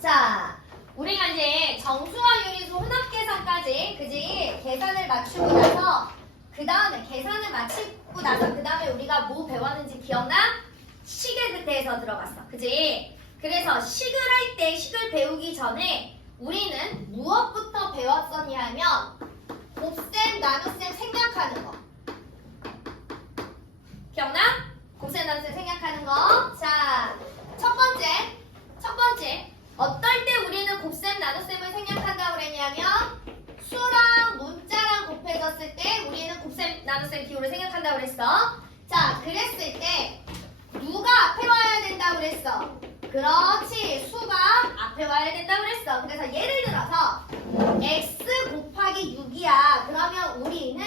자, 우리가 이제 정수와 유리수 혼합 계산까지, 그지? 계산을 맞추고 나서, 그 다음에 계산을 마치고 나서, 그 다음에 우리가 뭐 배웠는지 기억나? 식의 그때에서 들어갔어. 그지? 그래서 식을 할 때, 식을 배우기 전에 우리는 무엇부터 배웠었냐 하면, 곱셈, 나눗셈 생략하는 거. 기억나? 곱셈, 나눗셈 생략하는 거. 자, 첫 번째. 어떨 때 우리는 곱셈, 나눗셈을 생략한다고 그랬냐면 수랑 문자랑 곱해졌을 때 우리는 곱셈, 나눗셈 기호를 생략한다고 그랬어. 자, 그랬을 때 누가 앞에 와야 된다고 그랬어? 그렇지, 수가 앞에 와야 된다고 그랬어. 그래서 예를 들어서 x 곱하기 6이야. 그러면 우리는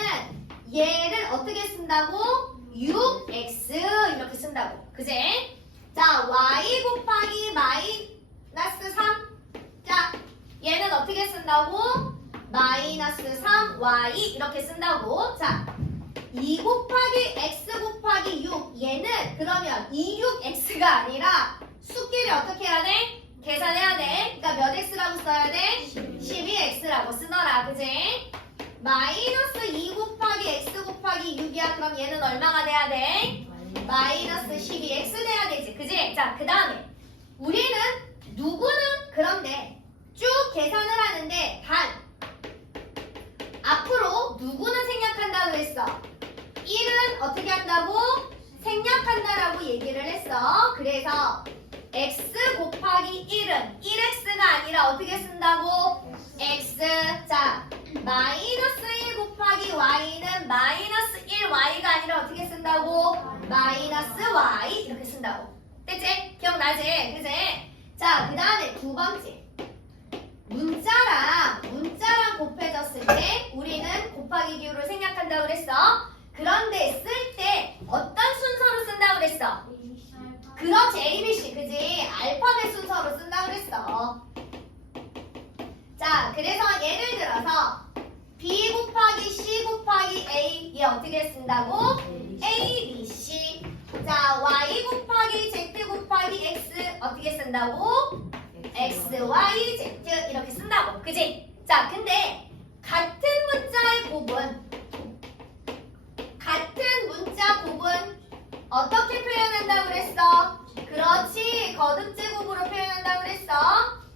얘를 어떻게 쓴다고? 6x 이렇게 쓴다고. 그지? 자, y 곱하기 마이너스 3. 자, 얘는 어떻게 쓴다고? 마이너스 3y 이렇게 쓴다고. 자, 2 곱하기 x 곱하기 6. 얘는 그러면 26x가 아니라 수끼리 어떻게 해야 돼? 계산해야 돼. 그러니까 몇 x라고 써야 돼? 12x라고 쓰더라. 그지? 마이너스 2 곱하기 x 곱하기 6이야. 그럼 얘는 얼마가 돼야 돼? 마이너스 12x 돼야 되지. 그지? 자, 그 다음에 우리는 누구는 그런데 쭉 계산을 하는데 단 앞으로 누구는 생략한다고 했어. 1은 어떻게 한다고? 생략한다라고 얘기를 했어. 그래서 x 곱하기 1은 1x가 아니라 어떻게 쓴다고? x. 자, 마이너스 1 곱하기 y는 마이너스 1y가 아니라 어떻게 쓴다고? 마이너스 y 이렇게 쓴다고. 됐지? 기억나지? 그지? 자, 그 다음에 두 번째. 문자랑 곱해졌을 때 우리는 곱하기 기호를 생략한다고 그랬어. 그런데 쓸 때 어떤 순서로 쓴다고 그랬어? 그렇지, ABC. 그지? 알파벳 순서로 쓴다고 그랬어. 자, 그래서 예를 들어서 B 곱하기 C 곱하기 A 얘 어떻게 쓴다고? A, B, C. 자, Y 곱하기 Z 곱하기 X 어떻게 쓴다고? X, Y, Z 이렇게 쓴다고. 그지? 자, 근데 같은 문자의 곱은 어떻게 표현한다고 그랬어? 그렇지, 거듭제곱으로 표현한다고 그랬어.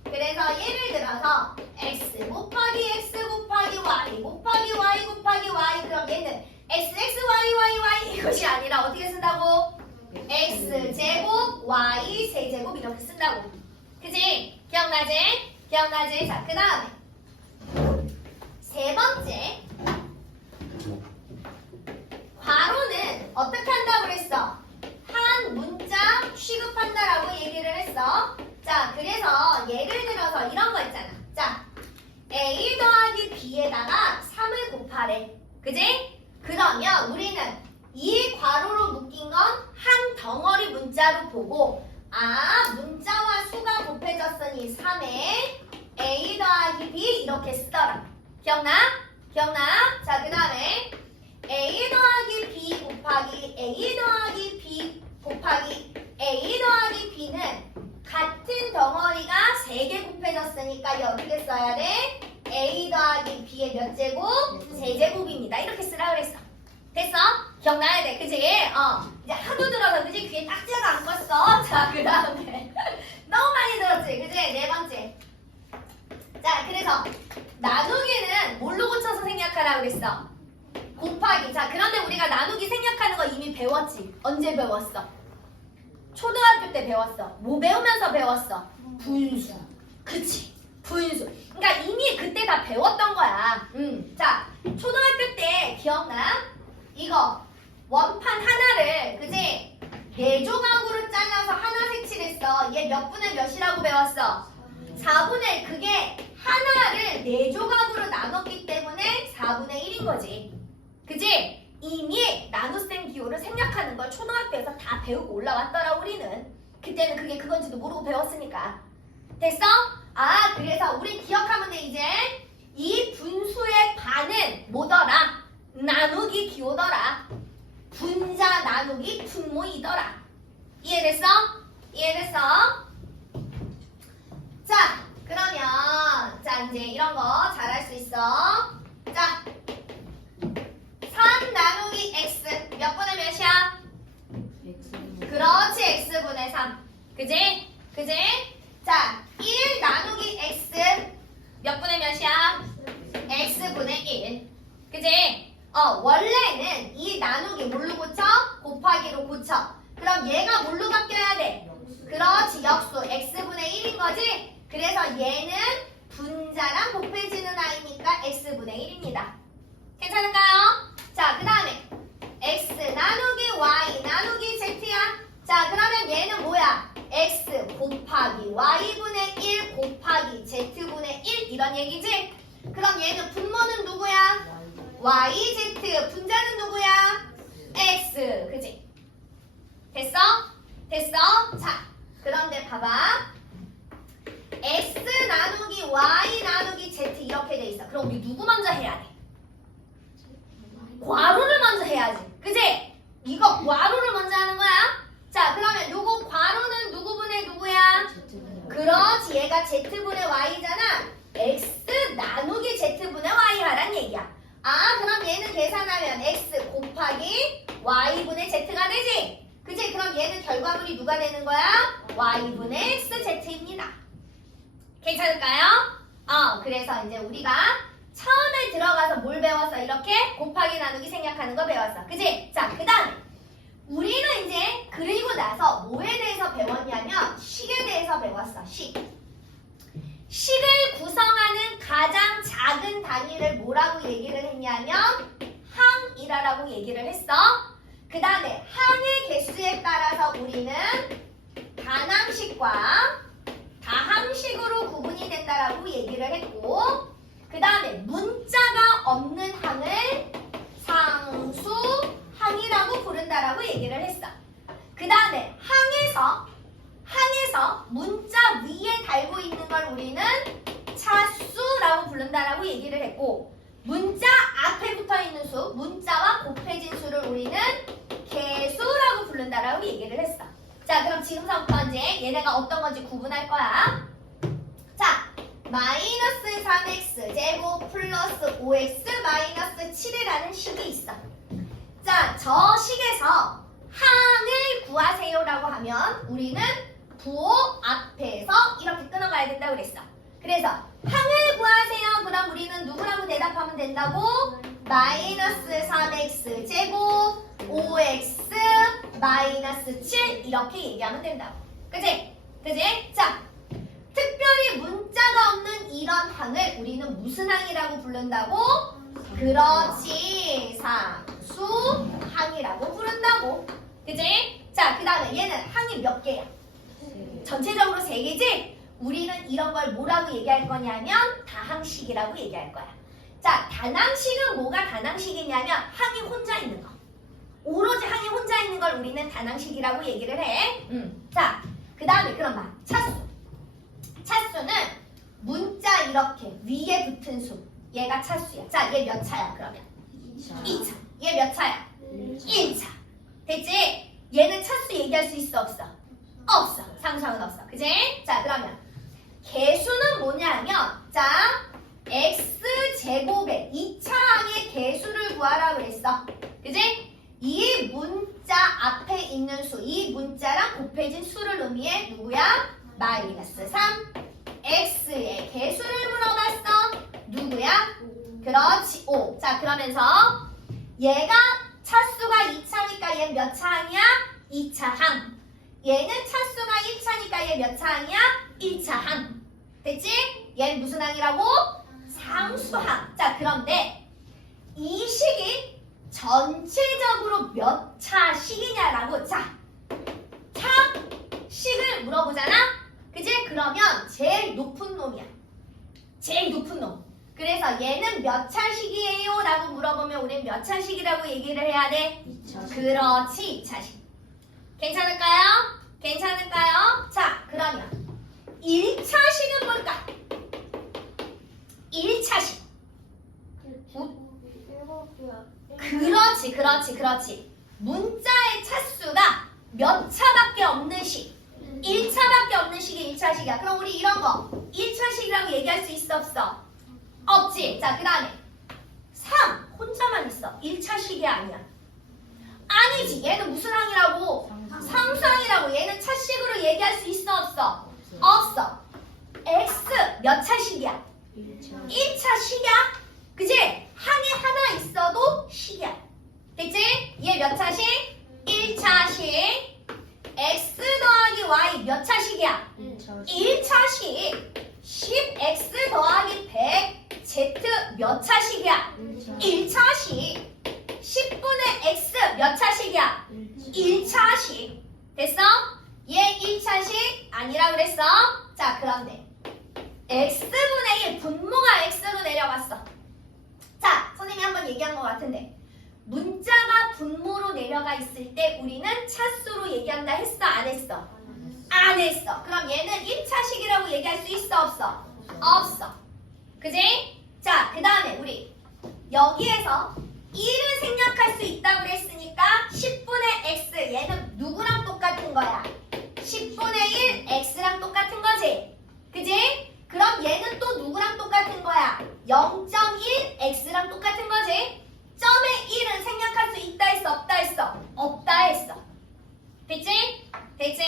그래서 예를 들어서 x 곱하기 x 곱하기 y 곱하기 y 곱하기 y. 그럼 얘는 x, x, y, y, y 이것이 아니라 어떻게 쓴다고? x제곱, y 세제곱 이렇게 쓴다고. 그지? 기억나지? 기억나지? 자, 그 다음에 세 번째. 괄호는 어떻게 한다고 그랬어? 한 문자 취급한다라고 얘기를 했어. 자, 그래서 예를 들어서 이런 거 있잖아. 자, A 더하기 B에다가 3을 곱하래. 그지? 그러면 우리는 이 괄호로 묶인 건 한 덩어리 문자로 보고, 아, 문자와 수가 곱해졌으니 3에 A 더하기 B 이렇게 쓰더라. 기억나? 기억나? 자, 그 다음에 A 더하기 B 곱하기 A 더하기 B 곱하기 A 더하기 B는 같은 덩어리가 3개 곱해졌으니까 이 어떻게 써야 돼? A 더하기 B의 몇 제곱? 세제곱입니다. 이렇게 쓰라 그랬어. 됐어? 기억나야 돼. 그지? 이제 하도 들어서 그지? 귀에 딱지가 안 껐어. 자, 그 다음에 너무 많이 들었지? 그지? 네 번째. 자, 그래서 나누기는 뭘로 고쳐서 생략하라고 그랬어? 곱하기. 자, 그런데 우리가 나누기 생략하는 거 이미 배웠지? 언제 배웠어? 초등학교 때 배웠어. 뭐 배우면서 배웠어? 분수. 그치? 분수. 그러니까 이미 그때 다 배웠던 거야. 자, 초등학교 때 기억나? 이거 원판 하나를, 그지? 4조각으로 잘라서 하나 색칠했어. 얘 몇 분의 몇이라고 배웠어? 4분의 1. 그게 하나를 4조각으로 나눴기 때문에 4분의 1인 거지. 그지? 이미 나눗셈 기호를 생략하는 걸 초등학교에서 다 배우고 올라왔더라. 우리는 그때는 그게 그건지도 모르고 배웠으니까. 됐어? 아, 그래서 우리 기억하면 돼. 이제 이 분수의 반은 뭐더라? 나누기 기호더라. 분자 나누기 분모이더라. 이해됐어? 이해됐어? 자, 이제 이런 거 잘할 수 있어. 자, 3 나누기 x 몇 분의 몇이야? 그렇지, x분의 3. 그지? 그지? 자, 1 나누기 x 몇 분의 몇이야? x분의 1. 그지? 원래는 이 나누기 뭘로 고쳐? 곱하기로 고쳐. 그럼 얘가 뭘로 바뀌어야 돼? 그렇지, 역수 x분의 1인 거지? 그래서 얘는 분자랑 곱해지는 아이니까 x분의 1입니다. 괜찮을까요? 자, 그 다음에 x 나누기 y 나누기 z야. 자, 그러면 얘는 뭐야? x 곱하기 y분의 1 곱하기 z분의 1 이런 얘기지? 그럼 얘는 분모는 누구야? y, z. 분자는 누구야? x. 그지? 됐어? 됐어? 자, 그런데 봐봐. x 나누기 y 나누기 z 이렇게 돼 있어. 그럼 우리 누구 먼저 해야 돼? 괄호를 먼저 해야지. 그지? 이거 괄호를 먼저 하는 거야. 자, 그러면 요거 괄호는 누구분의 누구야? 그렇지, 얘가 z분의 y잖아. x 나누기 z분의 y 하란 얘기야. 아, 그럼 얘는 계산하면 x 곱하기 y분의 z가 되지? 그치? 그럼 얘는 결과물이 누가 되는 거야? y분의 xz입니다. 괜찮을까요? 그래서 이제 우리가 처음에 들어가서 뭘 배웠어? 이렇게 곱하기 나누기 생략하는 거 배웠어. 그치? 자, 그 다음에 우리는 이제 그리고 나서 뭐에 대해서 배웠냐면 식에 대해서 배웠어. 식을 구성하는 가장 작은 단위를 뭐라고 얘기를 했냐면 항이라고 얘기를 했어. 그 다음에 항의 개수에 따라서 우리는 단항식과 다항식으로 구분이 된다라고 얘기를 했고, 그 다음에 문자가 없는 항을 상수항이라고 부른다라고 얘기를 했어. 그 다음에 항에서 문자 위에 달고 있는 걸 우리는 차수라고 부른다라고 얘기를 했고, 문자 앞에 붙어 있는 수, 문자와 곱해진 수를 우리는 개수라고 부른다라고 얘기를 했어. 자, 그럼 지금서부터 이제 얘네가 어떤 건지 구분할 거야. 자, 마이너스 3x 제곱 플러스 5x 마이너스 7이라는 식이 있어. 자, 저 식에서 항을 구하세요라고 하면 우리는 부호 앞에서 이렇게 끊어가야 된다고 그랬어. 그래서 항을 구하세요. 그럼 우리는 누구라고 대답하면 된다고? 마이너스 3x 제곱 5x 마이너스 7 이렇게 얘기하면 된다고. 그치? 그치? 자, 특별히 문자가 없는 이런 항을 우리는 무슨 항이라고 부른다고? 그렇지, 상수항이라고 부른다고. 그치? 자, 그 다음에 얘는 항이 몇 개야? 전체적으로 3개지? 우리는 이런 걸 뭐라고 얘기할 거냐면 다항식이라고 얘기할 거야. 자, 단항식은 뭐가 단항식이냐면 항이 혼자 있는 거. 오로지 항이 혼자 있는 걸 우리는 단항식이라고 얘기를 해. 자, 그 다음에 그럼 봐. 차수는 문자 이렇게 위에 붙은 수. 얘가 차수야. 자, 얘 몇 차야 그러면? 2차. 얘 몇 차야? 1차. 됐지? 얘는 차수 얘기할 수 있어 없어? 없어. 상수항은 없어. 그지? 자, 그러면 개수는 뭐냐면 자, x제곱의 2차 항의 개수를 구하라고 그랬어. 그지? 이 문자 앞에 있는 수, 이 문자랑 곱해진 수를 의미해 누구야? 마이너스 3. x의 개수를 물어봤어. 누구야? 그렇지, 5. 자, 그러면서 얘가 차수가 2차니까 얘 몇 차 항이야? 2차 항. 얘는 차수가 1차니까 얘 몇 차 항이야? 1차 항. 됐지? 얘는 무슨 항이라고? 상수항. 자, 그런데 이 식이 전체적으로 몇 차식이냐라고 차식을 물어보잖아? 그지? 그러면 제일 높은 놈이야. 제일 높은 놈. 그래서 얘는 몇 차식이에요? 라고 물어보면 우린 몇 차식이라고 얘기를 해야 돼? 2차식. 그렇지, 2차식. 괜찮을까요? 괜찮을까요? 자, 그러면 1차식은 뭘까? 1차식. 그렇지. 문자의 차수가 몇 차밖에 없는 식. 1차밖에 없는 식이 1차식이야. 그럼 우리 이런 거 1차식이라고 얘기할 수 있어 없어? 없지. 자, 그 다음에 3 혼자만 있어. 1차식이 아니야. 아니지. 얘는 무슨 항이라고? 상수항이라고. 얘는 차식으로 얘기할 수 있어 없어? 없어. x 몇 차식이야? 1차식이야. 그지? 항이 하나 있어도 식이야. 됐지? 얘 몇 차식? 1차식. x 더하기 y 몇 차식이야? 1차식. 10x 더하기 100 z 몇 차식이야? 1차식. 10분의 x 몇 차식이야? 1차식. 됐어? 얘 1차식 아니라 그랬어? 자, 그런데 x분의 1 분모가 x로 내려갔어. 자, 선생님이 한번 얘기한 것 같은데 문자가 분모로 내려가 있을 때 우리는 차수로 얘기한다 했어? 안 했어? 안 했어. 그럼 얘는 1차식이라고 얘기할 수 있어? 없어? 없어. 그지? 자, 그 다음에 우리 여기에서 1을 생략할 수 있다고 그랬으니까 10분의 x 얘는 누구랑 똑같은 거야? 10분의 1 x랑 똑같은 거지? 그지? 그럼 얘는 또 누구랑 똑같은 거야? 0.1 x랑 똑같은 거지? 점의 1은 생략할 수 있다 했어? 없다 했어? 없다 했어. 됐지? 됐지?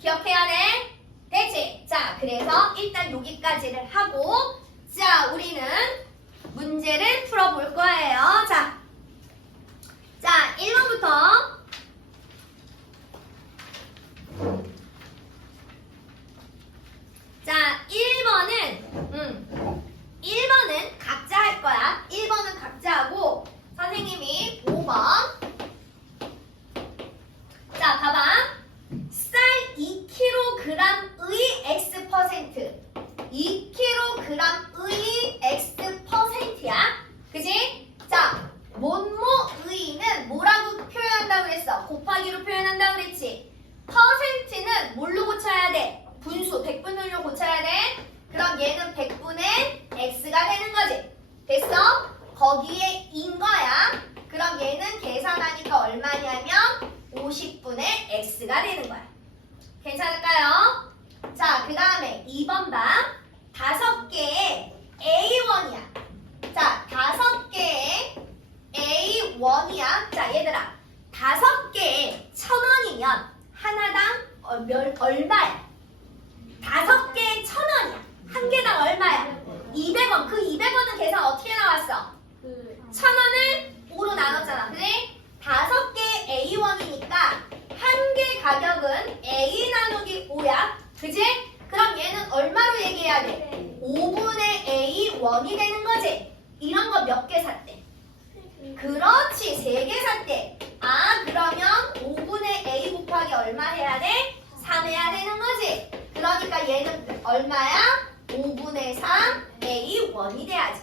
기억해야 돼? 됐지? 자, 그래서 일단 여기까지를 하고 자, 우리는 문제를 풀어볼 거예요. 자, 1번부터 자, 1번은 각자 할 거야. 1번은 각자 하고 선생님이 5번 자, 봐봐. 쌀 2kg의 x%. 2kg의 x%야. 그지? 자, 못모의는 뭐라고 표현한다고 그랬어? 곱하기로 표현한다고 그랬지? 퍼센트는 뭘로 고쳐야 돼? 분수, 100분율로 고쳐야 돼? 그럼 얘는 100분의 x가 되는 거지. 됐어? 거기에 인 거야. 그럼 얘는 계산하니까 얼마냐면 50분의 x가 되는 거야. 괜찮을까요? 자, 그 다음에 2번 봐. 5개의 A1이야. 자, 5개의 A1이야. 자, 얘들아. 5개에 1,000원이면 하나당 얼마야? 5개에 1,000원이야. 한 개당 얼마야? 200원. 그 200원은 계산 어떻게 나왔어? 1,000원을 5로 나눴잖아. 그래? 5개의 A1이니까 한 개 가격은 A 나누기 5야. 그지? 그럼 얘는 얼마로 얘기해야 돼? 5분의 A1이 되는 거지. 이런 거 몇 개 샀대? 그렇지. 3개 샀대. 아, 그러면 5분의 A 곱하기 얼마 해야 돼? 3 해야 되는 거지. 그러니까 얘는 얼마야? 5분의 3 A1이 돼야지.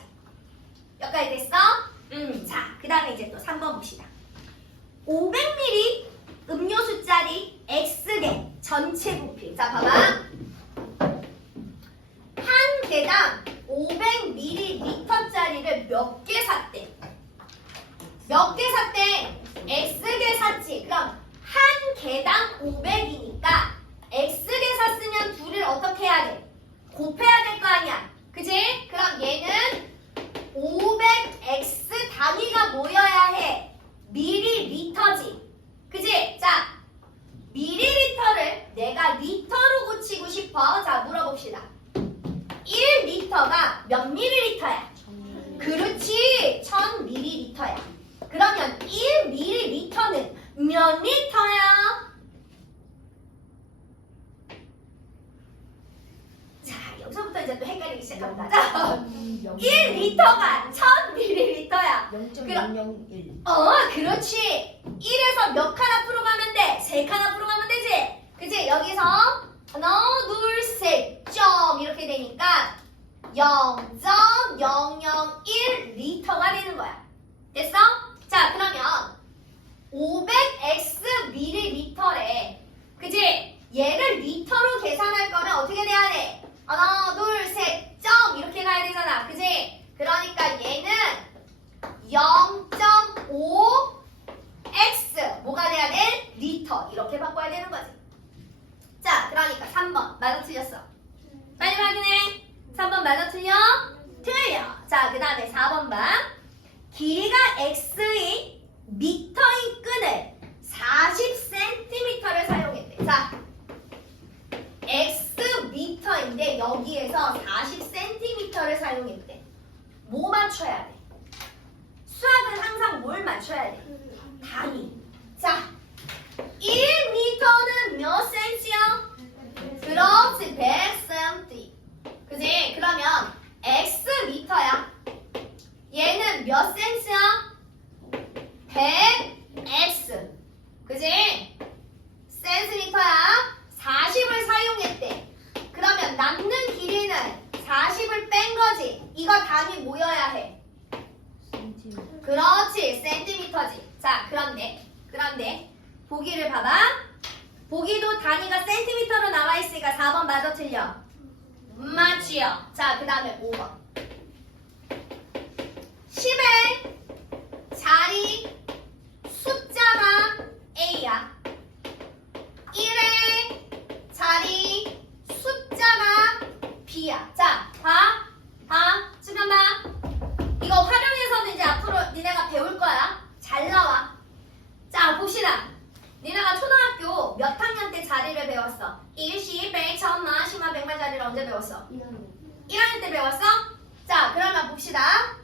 여기까지 됐어? 자, 그 다음에 이제 또 3번 봅시다. 500ml 음료수짜리 X개 전체 부피. 자, 봐봐. 한 개당 500ml짜리를 몇 개 샀대? 몇 개 샀대? X개 샀지. 그럼 한 개당 500이니까 X개 샀으면 둘을 어떻게 해야 돼? 곱해야 될 거 아니야. 그지? 그럼 얘는 500X 단위가 뭐여야 해? 밀리리터지. 그지? 자, 밀리리터를 내가 리터로 고치고 싶어. 자, 물어봅시다. 1리터가 몇 밀리리터야? 그렇지. 1000ml야. 그러면 1ml는 몇 리터야? 자, 여기서부터 이제 또 헷갈리기 시작합니다. 자, 1리터가 1000ml야. 0.001. 그렇지. 1에서 몇 칸 앞으로 가면 돼? 3칸 앞으로 가면 되지? 그치? 여기서 하나, 둘, 셋, 점 이렇게 되니까 0.001리터가 되는 거야. 됐어? 자, 그러면 500x 밀리리터래. 그치? 얘를 리터로 계산할 거면 어떻게 돼야 돼? 하나, 둘, 셋, 점 이렇게 가야 되잖아. 그치? 그러니까 얘는 0.5x 뭐가 돼야 돼? 리터 이렇게 바꿔야 되는 거지. 자, 그러니까 3번 맞아 틀렸어. 빨리 확인해. 3번 맞아 틀려? 틀려. 자, 그 다음에 4번 봐. 길이가 x의 미터인 끈을 40cm를 사용했대. 자, x 미터인데 여기에서 40cm를 사용했대. 뭐 맞춰야 돼? 수학은 항상 뭘 맞춰야 돼? 단위. 자, 1m는 몇 cm야? 그렇지, 100cm. 그지? 그러면 x 미터야. 얘는 몇 cm야? 100x. 그지? 센티미터야. 40을 사용했대. 그러면 남는 길이는 40을 뺀 거지. 이거 단위 모여야 해. 그렇지, 센티미터지. 자, 그런데 보기를 봐봐. 보기도 단위가 센티미터로 나와 있으니까 4번 맞아 틀려? 맞지요. 자, 그 다음에 5번. 10의 자리 숫자가 A야. 1의 자리 숫자가 B야. 자, 봐. 주변 봐. 이거 활용해서는 이제 앞으로 니네가 배울 거야. 잘 나와. 자, 봅시다. 니네가 초등학교 몇 학년 때 자리를 배웠어? 일시, 백, 천만, 십만, 백만 자리를 언제 배웠어? 1학년 때 배웠어? 자, 그러면 봅시다.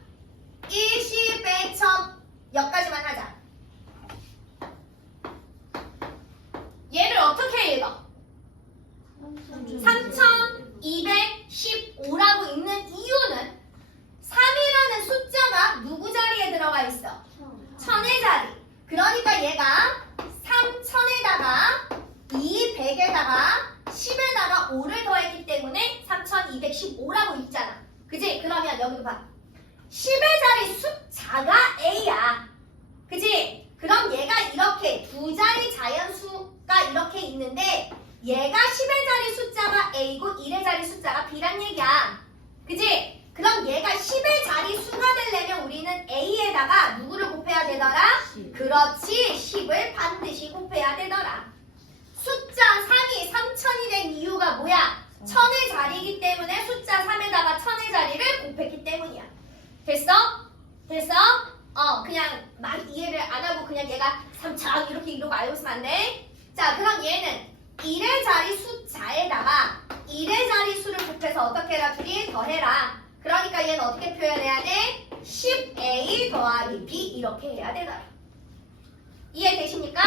일시, 백, 천 여기까지만 하자. 얘를 어떻게 읽어? 3215라고 읽는 이유는 3이라는 숫자가 누구 자리에 들어가 있어? 천의 자리. 그러니까 얘가 3000에다가 200에다가 10에다가 5를 더했기 때문에 3215라고 읽잖아. 그지? 그러면 여기도 봐. 10의 자리 숫자가 A야. 그지? 그럼 얘가 이렇게 두 자리 자연수가 이렇게 있는데 얘가 10의 자리 숫자가 A고 1의 자리 숫자가 B란 얘기야. 그지? 그럼 얘가 10의 자리 수가 되려면 우리는 A에다가 누구를 곱해야 되더라? 10. 그렇지, 10을 반드시 곱해야 되더라. 숫자 3이 3000이 된 이유가 뭐야? 1000의 자리이기 때문에 숫자 3에다가 1000의 자리를 곱했기 때문이야. 됐어? 그냥 막 이해를 안 하고 그냥 얘가 3000 이렇게 이러고 알고 있으면 안 돼. 자, 그럼 얘는 1의 자리 숫자에다가 1의 자리 수를 곱해서 어떻게 해라? 둘이 더해라. 그러니까 얘는 어떻게 표현해야 돼? 10A 더하기 B 이렇게 해야 되더라. 이해되십니까?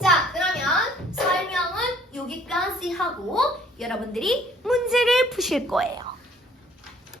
자, 그러면 설명은 여기까지 하고 여러분들이 문제를 푸실 거예요.